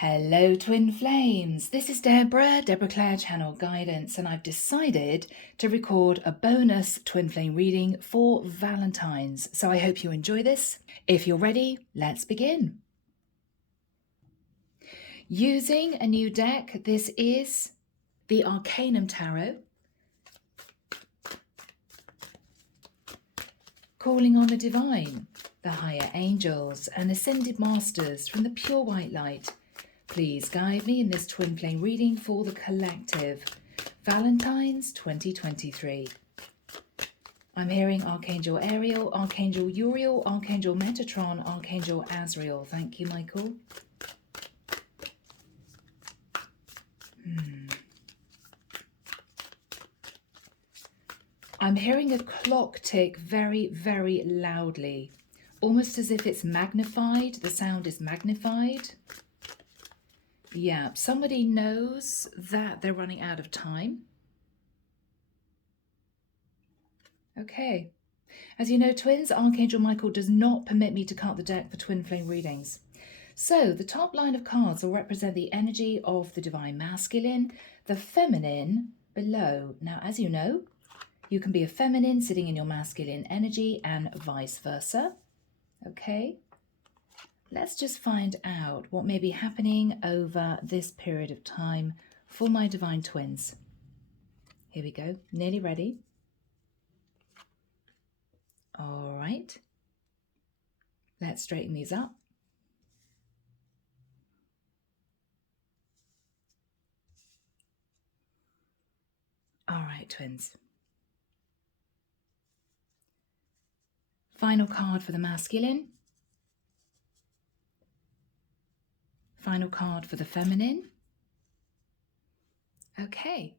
Hello, Twin Flames. This is Deborah Clare Channel Guidance, and I've decided to record a bonus Twin Flame reading for Valentine's. So I hope you enjoy this. If you're ready, let's begin. Using a new deck, this is the Arcanum Tarot. Calling on the divine, the higher angels, and ascended masters from the pure white light. Please guide me in this twin flame reading for the collective. Valentine's 2023. I'm hearing Archangel Ariel, Archangel Uriel, Archangel Metatron, Archangel Azrael. Thank you, Michael. I'm hearing a clock tick very, very loudly, almost as if it's magnified. The sound is magnified. Yeah, somebody knows that they're running out of time. Okay. As you know, twins, Archangel Michael does not permit me to cut the deck for twin flame readings. So the top line of cards will represent the energy of the divine masculine, the feminine below. Now, as you know, you can be a feminine sitting in your masculine energy and vice versa. Okay. Let's just find out what may be happening over this period of time for my divine twins. Here we go, nearly ready. All right. Let's straighten these up. All right, twins. Final card for the masculine. Final card for the feminine. Okay.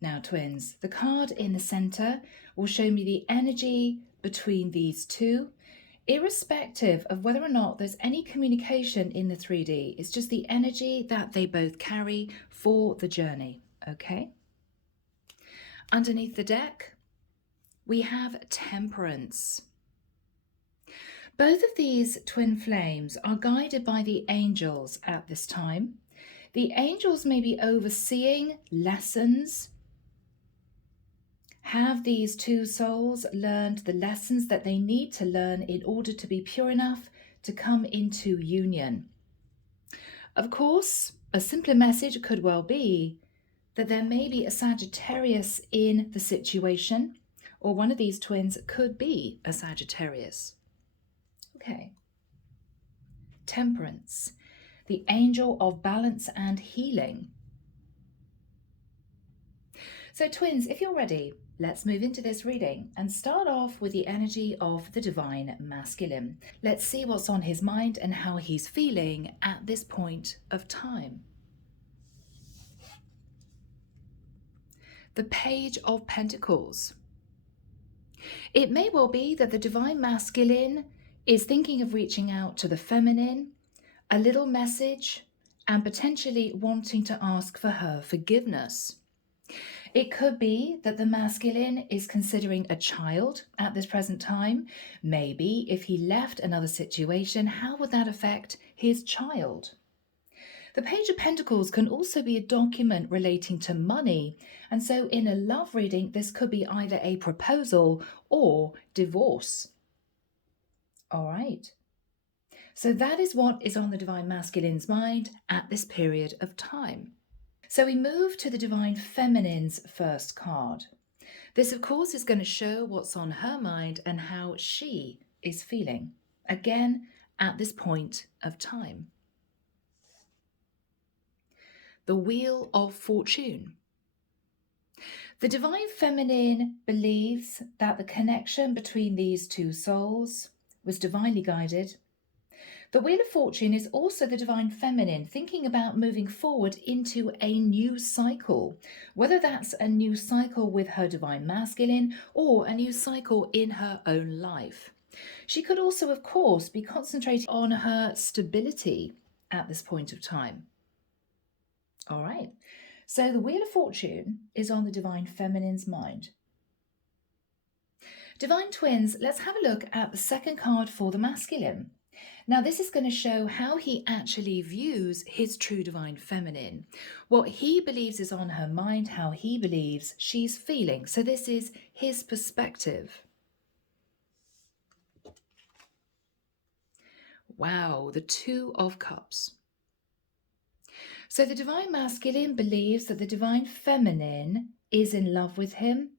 Now, twins, the card in the center will show me the energy between these two, irrespective of whether or not there's any communication in the 3D. It's just the energy that they both carry for the journey, okay? Underneath the deck, we have Temperance. Both of these twin flames are guided by the angels at this time. The angels may be overseeing lessons. Have these two souls learned the lessons that they need to learn in order to be pure enough to come into union? Of course, a simpler message could well be that there may be a Sagittarius in the situation, or one of these twins could be a Sagittarius. Okay. Temperance, the angel of balance and healing. So twins, if you're ready, let's move into this reading and start off with the energy of the divine masculine. Let's see what's on his mind and how he's feeling at this point of time. The Page of Pentacles. It may well be that the divine masculine is thinking of reaching out to the feminine, a little message, and potentially wanting to ask for her forgiveness. It could be that the masculine is considering a child at this present time. Maybe if he left another situation, how would that affect his child? The Page of Pentacles can also be a document relating to money, and so in a love reading, this could be either a proposal or divorce. All right. So that is what is on the divine masculine's mind at this period of time. So we move to the divine feminine's first card. This, of course, is going to show what's on her mind and how she is feeling, again, at this point of time. The Wheel of Fortune. The divine feminine believes that the connection between these two souls was divinely guided. The Wheel of Fortune is also the divine feminine thinking about moving forward into a new cycle, whether that's a new cycle with her divine masculine or a new cycle in her own life. She could also, of course, be concentrating on her stability at this point of time. All right, So the Wheel of Fortune is on the Divine Feminine's mind. Divine Twins, let's have a look at the second card for the masculine. Now, this is going to show how he actually views his true Divine Feminine, what he believes is on her mind, how he believes she's feeling. So this is his perspective. Wow, the Two of Cups. So the Divine Masculine believes that the Divine Feminine is in love with him.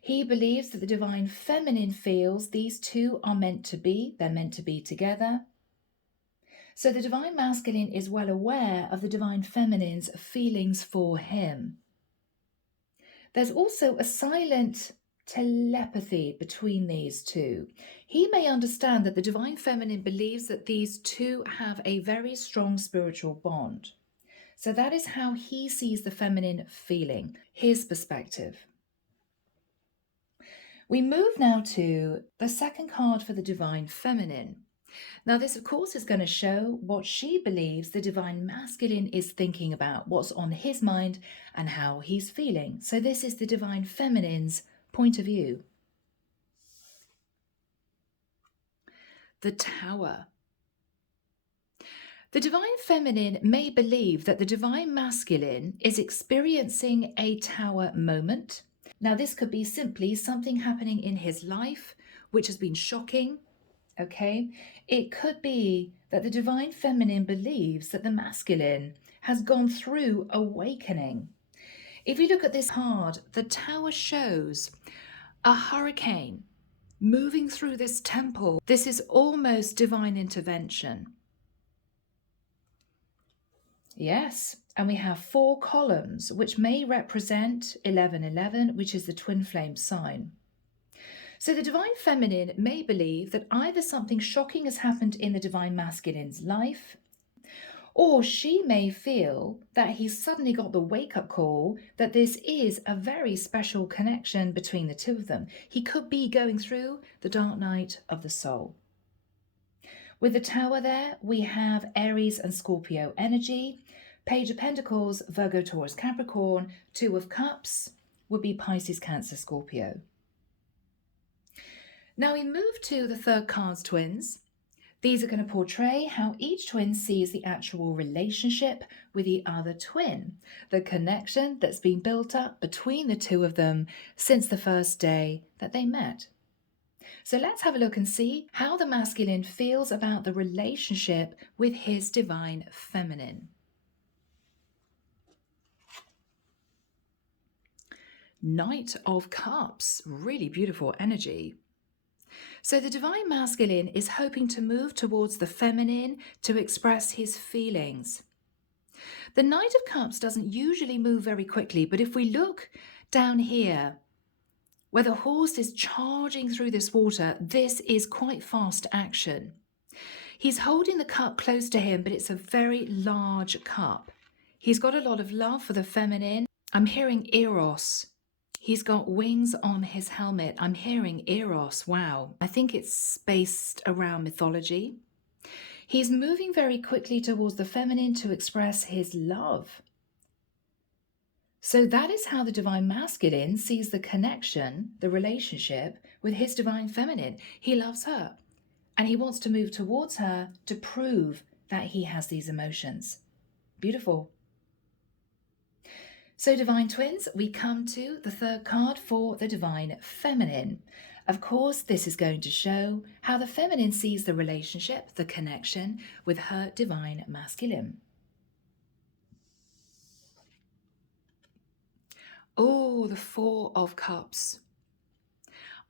He believes that the Divine Feminine feels these two are meant to be, they're meant to be together. So the Divine Masculine is well aware of the Divine Feminine's feelings for him. There's also a silent telepathy between these two. He may understand that the Divine Feminine believes that these two have a very strong spiritual bond. So that is how he sees the feminine feeling, his perspective. We move now to the second card for the Divine Feminine. Now, this, of course, is going to show what she believes the Divine Masculine is thinking about, what's on his mind, and how he's feeling. So this is the Divine Feminine's point of view. The Tower. The Divine Feminine may believe that the Divine Masculine is experiencing a Tower moment. Now, this could be simply something happening in his life which has been shocking. Okay, it could be that the Divine Feminine believes that the masculine has gone through awakening. If you look at this card, the Tower shows a hurricane moving through this temple. This is almost divine intervention. Yes, and we have 4 columns, which may represent 1111, which is the twin flame sign. So the Divine Feminine may believe that either something shocking has happened in the Divine Masculine's life, or she may feel that he's suddenly got the wake-up call that this is a very special connection between the two of them. He could be going through the dark night of the soul. With the Tower there, we have Aries and Scorpio energy. Page of Pentacles, Virgo, Taurus, Capricorn. 2 of Cups would be Pisces, Cancer, Scorpio. Now we move to the third card's twins. These are going to portray how each twin sees the actual relationship with the other twin, the connection that's been built up between the two of them since the first day that they met. So let's have a look and see how the masculine feels about the relationship with his Divine Feminine. Knight of Cups, really beautiful energy. So the Divine Masculine is hoping to move towards the feminine to express his feelings. The Knight of Cups doesn't usually move very quickly, but if we look down here, where the horse is charging through this water, this is quite fast action. He's holding the cup close to him, but it's a very large cup. He's got a lot of love for the feminine. I'm hearing Eros. He's got wings on his helmet. I'm hearing Eros. Wow. I think it's based around mythology. He's moving very quickly towards the feminine to express his love. So that is how the Divine Masculine sees the connection, the relationship with his Divine Feminine. He loves her and he wants to move towards her to prove that he has these emotions. Beautiful. So Divine Twins, we come to the third card for the Divine Feminine. Of course, this is going to show how the feminine sees the relationship, the connection with her Divine Masculine. Oh, the 4 of Cups.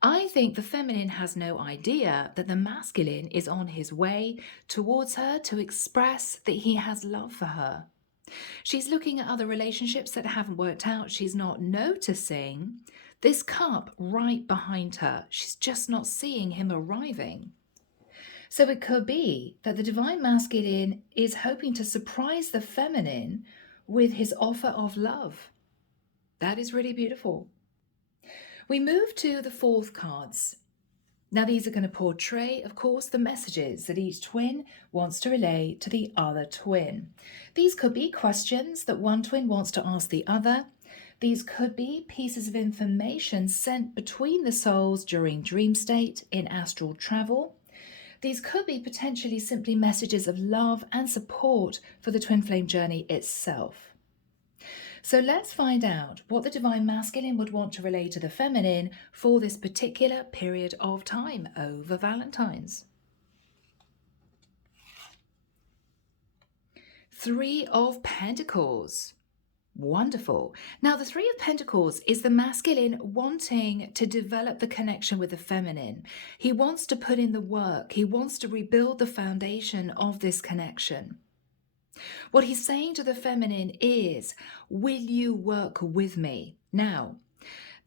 I think the feminine has no idea that the masculine is on his way towards her to express that he has love for her. She's looking at other relationships that haven't worked out. She's not noticing this cup right behind her. She's just not seeing him arriving. So it could be that the Divine Masculine is hoping to surprise the feminine with his offer of love. That is really beautiful. We move to the 4th cards. Now, these are going to portray, of course, the messages that each twin wants to relay to the other twin. These could be questions that one twin wants to ask the other. These could be pieces of information sent between the souls during dream state in astral travel. These could be potentially simply messages of love and support for the twin flame journey itself. So let's find out what the divine masculine would want to relay to the feminine for this particular period of time over Valentine's. Three of Pentacles. Wonderful. Now, the Three of Pentacles is the masculine wanting to develop the connection with the feminine. He wants to put in the work. He wants to rebuild the foundation of this connection. What he's saying to the feminine is, will you work with me? Now,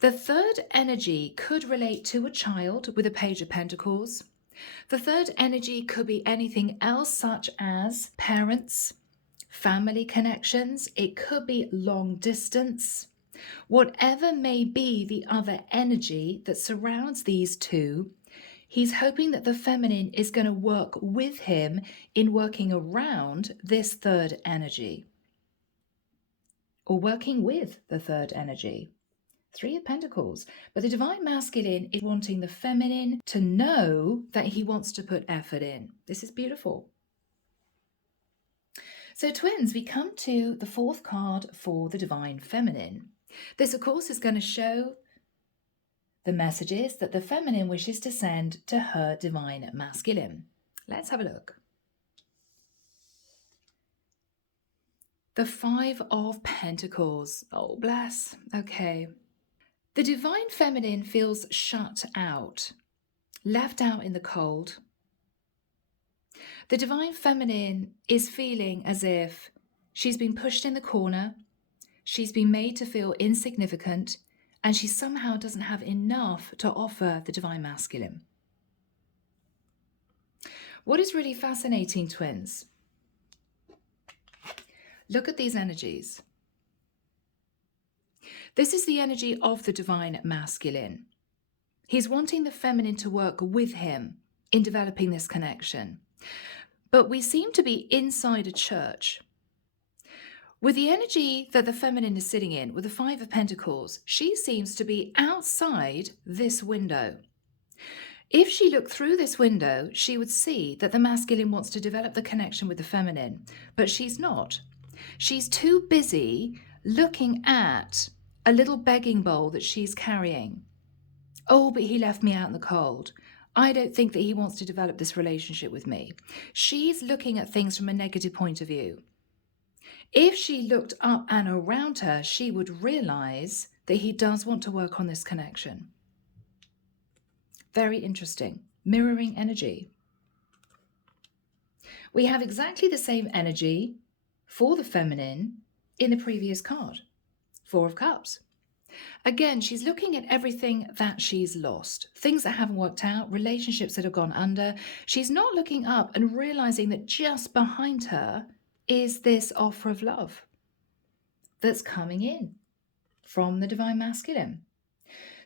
the third energy could relate to a child with a Page of Pentacles. The third energy could be anything else, such as parents, family connections. It could be long distance. Whatever may be the other energy that surrounds these two, he's hoping that the feminine is going to work with him in working around this third energy, or working with the third energy. Three of Pentacles. But the divine masculine is wanting the feminine to know that he wants to put effort in. This is beautiful. So twins, we come to the fourth card for the divine feminine. This, of course, is going to show the messages that the feminine wishes to send to her divine masculine. Let's have a look. The Five of Pentacles. Oh, bless. Okay. The divine feminine feels shut out, left out in the cold. The divine feminine is feeling as if she's been pushed in the corner, she's been made to feel insignificant, and she somehow doesn't have enough to offer the divine masculine. What is really fascinating, twins? Look at these energies. This is the energy of the divine masculine. He's wanting the feminine to work with him in developing this connection. But we seem to be inside a church. With the energy that the feminine is sitting in, with the Five of Pentacles, she seems to be outside this window. If she looked through this window, she would see that the masculine wants to develop the connection with the feminine, but she's not. She's too busy looking at a little begging bowl that she's carrying. Oh, but he left me out in the cold. I don't think that he wants to develop this relationship with me. She's looking at things from a negative point of view. If she looked up and around her, she would realize that he does want to work on this connection. Very interesting. Mirroring energy. We have exactly the same energy for the feminine in the previous card. Four of Cups. Again, she's looking at everything that she's lost, things that haven't worked out, relationships that have gone under. She's not looking up and realizing that just behind her is this offer of love that's coming in from the divine masculine.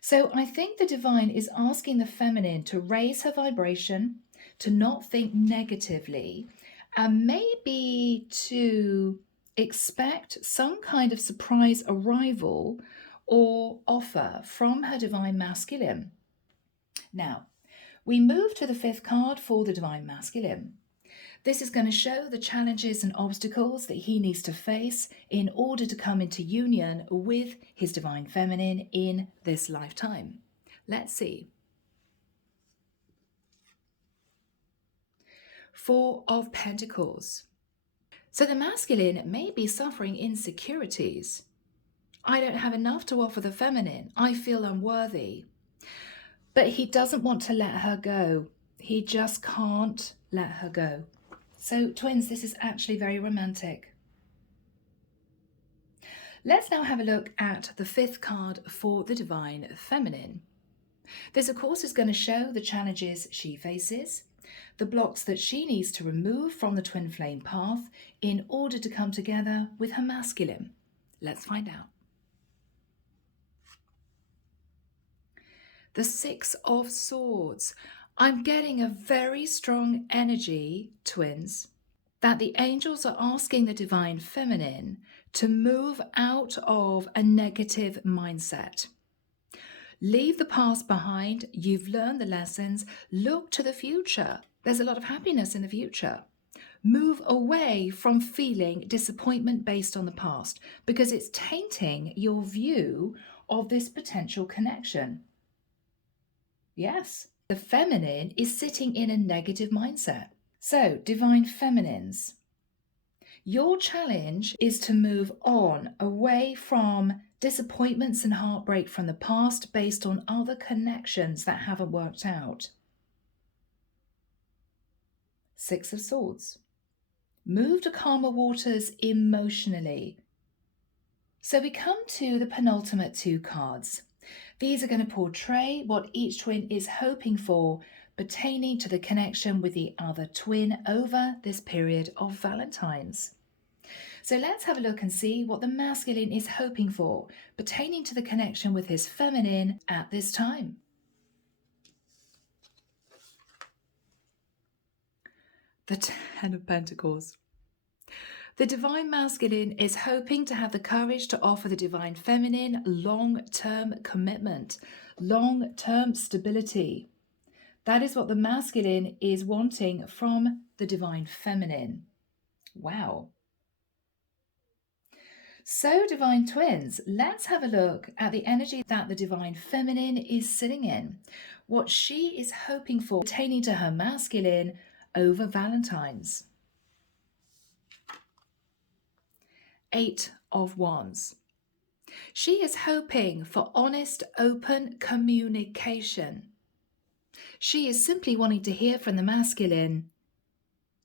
So I think the divine is asking the feminine to raise her vibration, to not think negatively, and maybe to expect some kind of surprise arrival or offer from her divine masculine. Now, we move to the fifth card for the divine masculine. This is going to show the challenges and obstacles that he needs to face in order to come into union with his divine feminine in this lifetime. Let's see. Four of Pentacles. So the masculine may be suffering insecurities. I don't have enough to offer the feminine. I feel unworthy. But he doesn't want to let her go. He just can't let her go. So twins, this is actually very romantic. Let's now have a look at the fifth card for the divine feminine. This, of course, is going to show the challenges she faces, the blocks that she needs to remove from the twin flame path in order to come together with her masculine. Let's find out. The Six of Swords. I'm getting a very strong energy, twins, that the angels are asking the divine feminine to move out of a negative mindset. Leave the past behind. You've learned the lessons. Look to the future. There's a lot of happiness in the future. Move away from feeling disappointment based on the past because it's tainting your view of this potential connection. Yes, the feminine is sitting in a negative mindset. So, divine feminines, your challenge is to move on away from disappointments and heartbreak from the past based on other connections that haven't worked out. Six of Swords. Move to calmer waters emotionally. So we come to the penultimate two cards. These are going to portray what each twin is hoping for pertaining to the connection with the other twin over this period of Valentine's. So let's have a look and see what the masculine is hoping for pertaining to the connection with his feminine at this time. The Ten of Pentacles. The divine masculine is hoping to have the courage to offer the divine feminine long-term commitment, long-term stability. That is what the masculine is wanting from the divine feminine. Wow. So, divine twins, let's have a look at the energy that the divine feminine is sitting in, what she is hoping for pertaining to her masculine over Valentine's. Eight of Wands. She is hoping for honest, open communication. She is simply wanting to hear from the masculine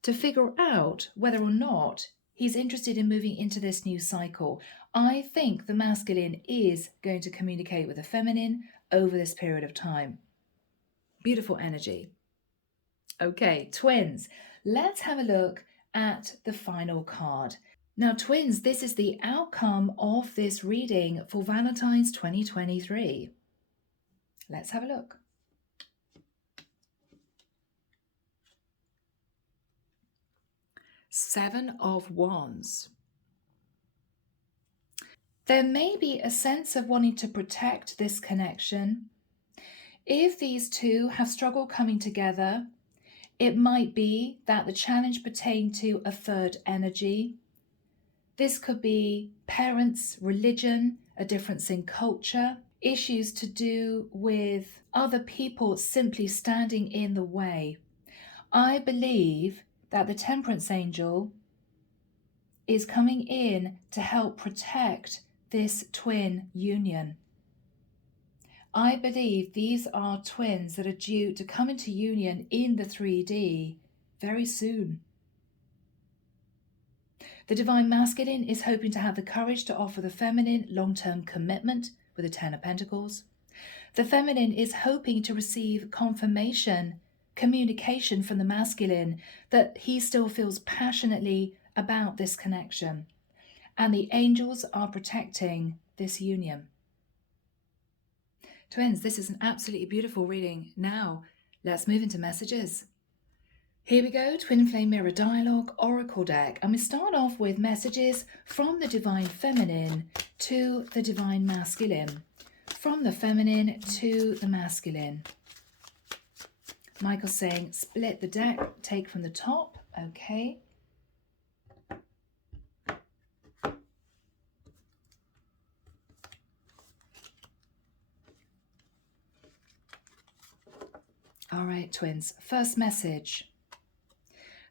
to figure out whether or not he's interested in moving into this new cycle. I think the masculine is going to communicate with the feminine over this period of time. Beautiful energy. Okay, twins, let's have a look at the final card. Now, twins, this is the outcome of this reading for Valentine's 2023. Let's have a look. Seven of Wands. There may be a sense of wanting to protect this connection. If these two have struggled coming together, it might be that the challenge pertained to a third energy. This could be parents, religion, a difference in culture, issues to do with other people simply standing in the way. I believe that the Temperance Angel is coming in to help protect this twin union. I believe these are twins that are due to come into union in the 3D very soon. The divine masculine is hoping to have the courage to offer the feminine long-term commitment with the Ten of Pentacles. The feminine is hoping to receive confirmation, communication from the masculine that he still feels passionately about this connection. And the angels are protecting this union. Twins, this is an absolutely beautiful reading. Now, let's move into messages. Here we go, Twin Flame Mirror Dialogue Oracle deck. And we start off with messages from the divine feminine to the divine masculine. From the feminine to the masculine. Michael's saying split the deck, take from the top. Okay. All right, twins. First message.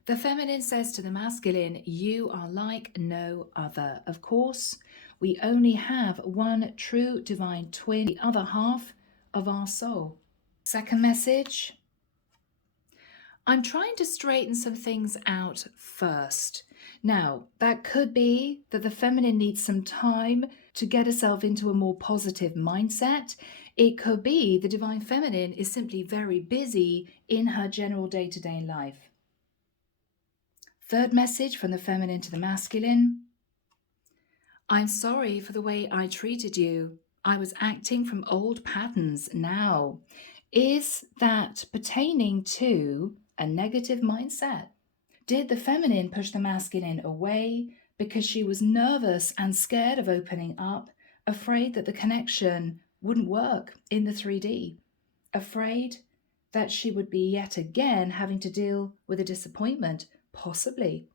The feminine says to the masculine, you are like no other. Of course, we only have one true divine twin, the other half of our soul. Second message. I'm trying to straighten some things out first. Now, that could be that the feminine needs some time to get herself into a more positive mindset. It could be the divine feminine is simply very busy in her general day-to-day life. Third message from the feminine to the masculine. I'm sorry for the way I treated you. I was acting from old patterns. Now, is that pertaining to a negative mindset? Did the feminine push the masculine away because she was nervous and scared of opening up, afraid that the connection wouldn't work in the 3D, afraid that she would be yet again having to deal with a disappointment? Possibly.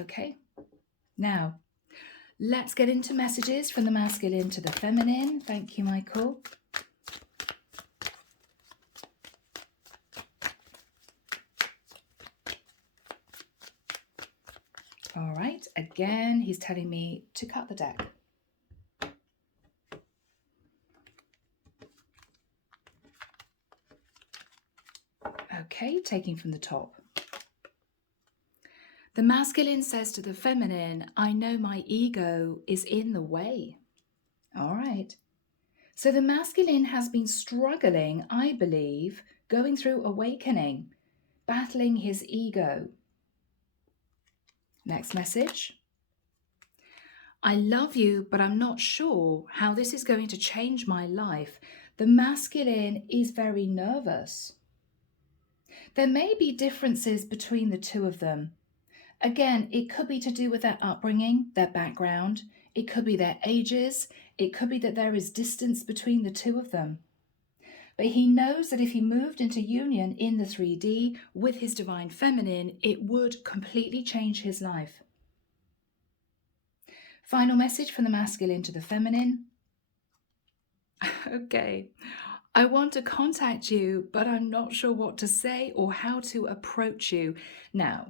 Okay, now let's get into messages from the masculine to the feminine. Thank you, Michael. All right, again, he's telling me to cut the deck. Okay, taking from the top. The masculine says to the feminine, I know my ego is in the way. All right. So the masculine has been struggling, I believe, going through awakening, battling his ego. Next message. I love you, but I'm not sure how this is going to change my life. The masculine is very nervous. There may be differences between the two of them. Again, it could be to do with their upbringing, their background. It could be their ages. It could be that there is distance between the two of them. But he knows that if he moved into union in the 3D with his divine feminine, it would completely change his life. Final message from the masculine to the feminine. Okay. I want to contact you, but I'm not sure what to say or how to approach you. Now,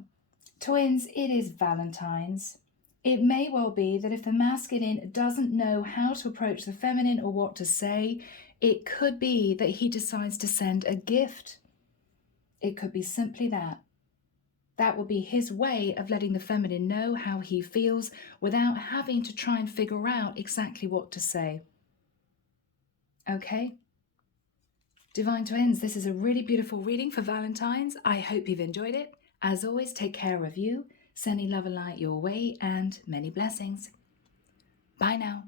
twins, it is Valentine's. It may well be that if the masculine doesn't know how to approach the feminine or what to say, it could be that he decides to send a gift. It could be simply that. That will be his way of letting the feminine know how he feels without having to try and figure out exactly what to say. Okay? Divine Twins, this is a really beautiful reading for Valentine's. I hope you've enjoyed it. As always, take care of you, sending love and light your way, and many blessings. Bye now.